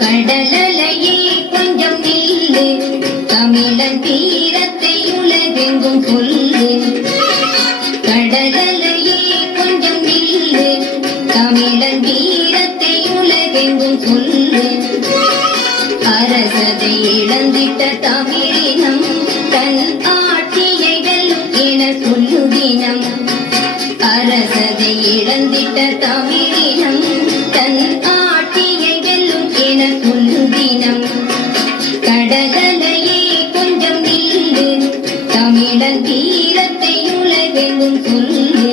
கடலலையே கொஞ்சம் நில்லு, தமிழன் தீரத்தை உலகெங்கும் சொல்லு. கடலலையே கொஞ்சம் நில்லு, தமிழன் தீரத்தை உலகெங்கும் சொல்லு. அரசதை இழந்திட்ட தமிழினம் தன் ஆட்சியை வெல்லும் என சொல்லுதினம். அரசதை இழந்திட்ட தமிழினம் தன் ஆட்சியை வெல்லும் என சொல்லுதினம். கடலலையே கொஞ்சம் நில்லு, தமிழன் தீரத்தை உலகெங்கும் சொல்லு.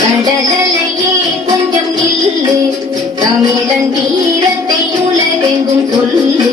கடலலையே கொஞ்சம் நில்லு, தமிழன் வீரத்தை உலகெங்கும் சொல்லு.